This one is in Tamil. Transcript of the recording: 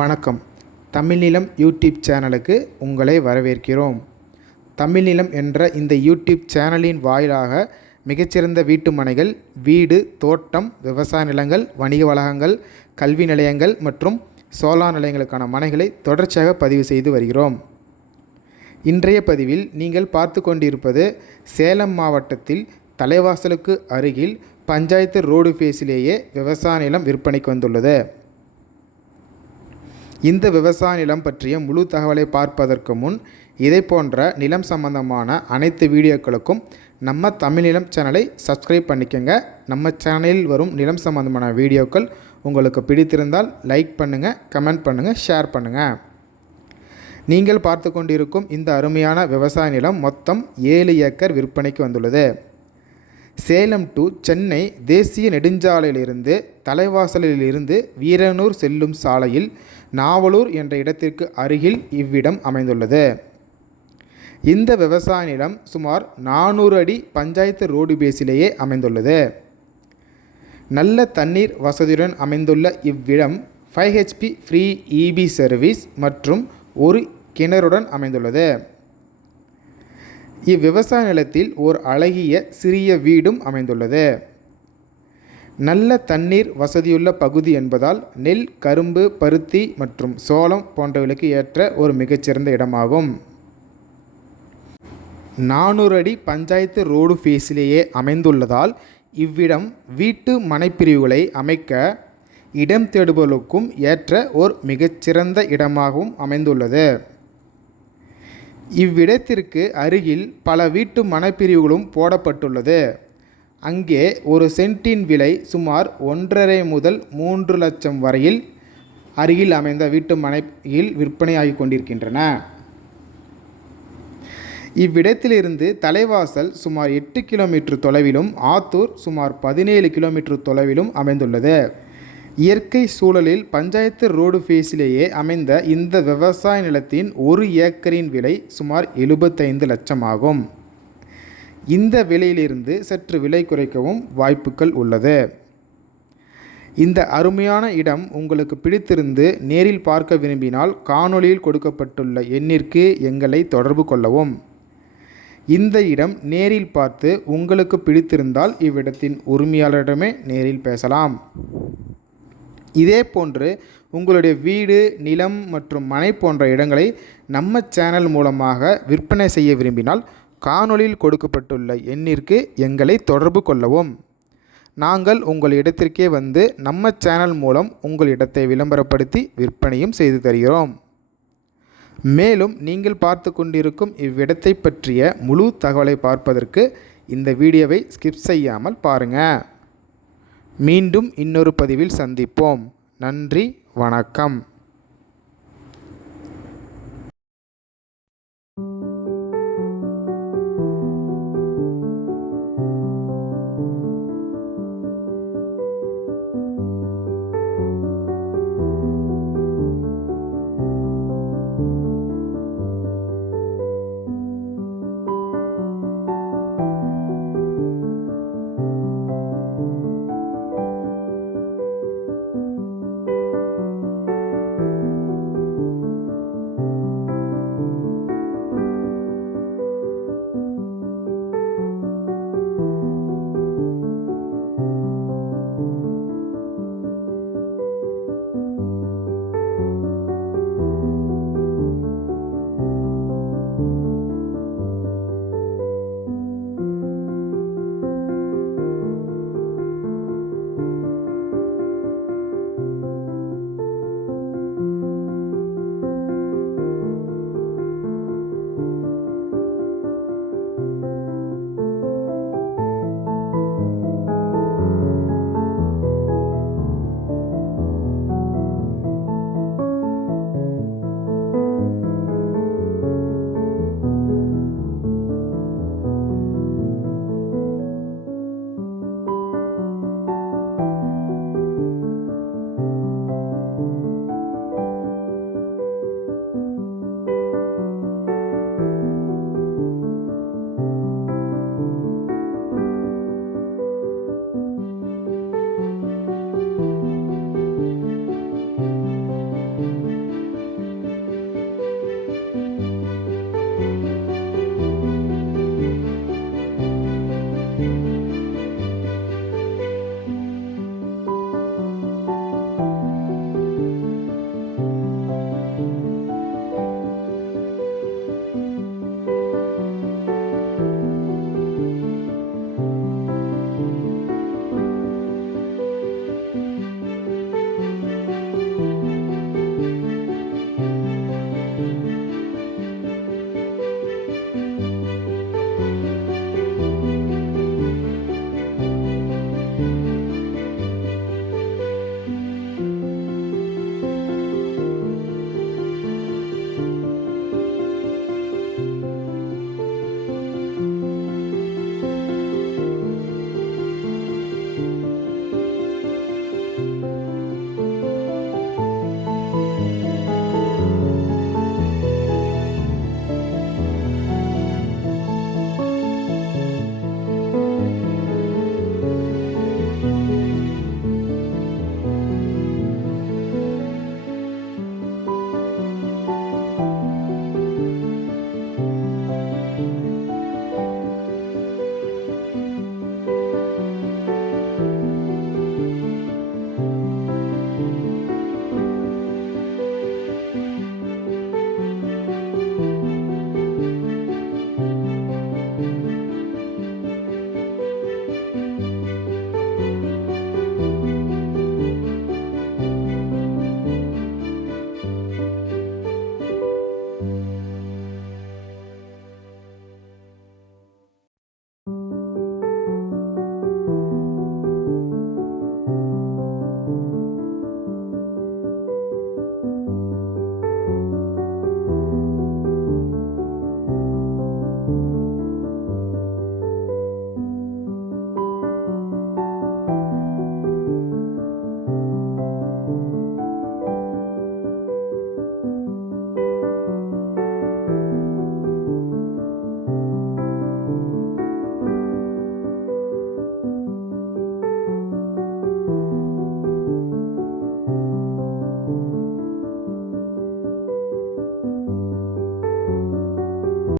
வணக்கம். தமிழ்நிலம் யூடியூப் சேனலுக்கு உங்களை வரவேற்கிறோம். தமிழ்நிலம் என்ற இந்த யூடியூப் சேனலின் வாயிலாக மிகச்சிறந்த வீட்டு மனைகள், வீடு, தோட்டம், விவசாய நிலங்கள், வணிக வளாகங்கள், கல்வி நிலையங்கள் மற்றும் சோலார் நிலையங்களுக்கான மனைகளை தொடர்ச்சியாக பதிவு செய்து வருகிறோம். இன்றைய பதிவில் நீங்கள் பார்த்து கொண்டிருப்பது சேலம் மாவட்டத்தில் தலைவாசலுக்கு அருகில் பஞ்சாயத்து ரோடு ஃபேஸிலேயே விவசாய நிலம் விற்பனைக்கு வந்துள்ளது. இந்த விவசாய நிலம் பற்றிய முழு தகவலை பார்ப்பதற்கு முன் இதை போன்ற நிலம் சம்பந்தமான அனைத்து வீடியோக்களுக்கும் நம்ம தமிழ்நிலம் சேனலை சப்ஸ்கிரைப் பண்ணிக்கோங்க. நம்ம சேனலில் வரும் நிலம் சம்பந்தமான வீடியோக்கள் உங்களுக்கு பிடித்திருந்தால் லைக் பண்ணுங்கள், கமெண்ட் பண்ணுங்கள், ஷேர் பண்ணுங்கள். நீங்கள் பார்த்து கொண்டிருக்கும் இந்த அருமையான விவசாய நிலம் மொத்தம் 7 ஏக்கர் விற்பனைக்கு வந்துள்ளது. சேலம் டு சென்னை தேசிய நெடுஞ்சாலையிலிருந்து தலைவாசலிலிருந்து வீரனூர் செல்லும் சாலையில் நாவலூர் என்ற இடத்திற்கு அருகில் இவ்விடம் அமைந்துள்ளது. இந்த விவசாய நிலம் சுமார் 400 அடி பஞ்சாயத்து ரோடு பேஸிலேயே அமைந்துள்ளது. நல்ல தண்ணீர் வசதியுடன் அமைந்துள்ள இவ்விடம் 5 HP ஃப்ரீ EB சர்வீஸ் மற்றும் ஒரு கிணறுடன் அமைந்துள்ளது. இவ்விவசாய நிலத்தில் ஓர் அழகிய சிறிய வீடும் அமைந்துள்ளது. நல்ல தண்ணீர் வசதியுள்ள பகுதி என்பதால் நெல், கரும்பு, பருத்தி மற்றும் சோளம் போன்றவர்களுக்கு ஏற்ற ஒரு மிகச்சிறந்த இடமாகும். 400 அடி பஞ்சாயத்து ரோடு ஃபேஸிலேயே அமைந்துள்ளதால் இவ்விடம் வீட்டு மனைப்பிரிவுகளை அமைக்க இடம் தேடுபவர்களுக்கும் ஏற்ற ஒரு மிகச்சிறந்த இடமாகவும் அமைந்துள்ளது. இவ்விடத்திற்கு அருகில் பல வீட்டு மனைப்பிரிவுகளும் போடப்பட்டுள்ளது. அங்கே ஒரு சென்ட்டின் விலை சுமார் 1.5 முதல் 3 லட்சம் வரையில் அருகில் அமைந்த வீட்டு மனையில் விற்பனையாகி கொண்டிருக்கின்றன. இவ்விடத்திலிருந்து தலைவாசல் சுமார் 8 கிலோமீட்டர் தொலைவிலும் ஆத்தூர் சுமார் 17 கிலோமீட்டர் தொலைவிலும் அமைந்துள்ளது. இயற்கை சூழலில் பஞ்சாயத்து ரோடு ஃபேஸிலேயே அமைந்த இந்த விவசாய நிலத்தின் 1 ஏக்கரின் விலை சுமார் 75 லட்சம் ஆகும். இந்த விலையிலிருந்து சற்று விலை குறைக்கவும் வாய்ப்புகள் உள்ளது. இந்த அருமையான இடம் உங்களுக்கு பிடித்திருந்து நேரில் பார்க்க விரும்பினால் காணொளியில் கொடுக்கப்பட்டுள்ள எண்ணிற்கு எங்களை தொடர்பு கொள்ளவும். இந்த இடம் நேரில் பார்த்து உங்களுக்கு பிடித்திருந்தால் இவ்விடத்தின் உரிமையாளரிடமே நேரில் பேசலாம். இதே போன்று உங்களுடைய வீடு, நிலம் மற்றும் மனை போன்ற இடங்களை நம்ம சேனல் மூலமாக விற்பனை செய்ய விரும்பினால் காணொளியில் கொடுக்கப்பட்டுள்ள எண்ணிற்கு எங்களை தொடர்பு கொள்ளவும். நாங்கள் உங்கள் இடத்திற்கே வந்து நம்ம சேனல் மூலம் உங்கள் இடத்தை விளம்பரப்படுத்தி விற்பனையும் செய்து தருகிறோம். மேலும் நீங்கள் பார்த்து கொண்டிருக்கும் இவ்விடத்தை பற்றிய முழு தகவலை பார்ப்பதற்கு இந்த வீடியோவை ஸ்கிப் செய்யாமல் பாருங்கள். மீண்டும் இன்னொரு பதிவில் சந்திப்போம். நன்றி, வணக்கம்.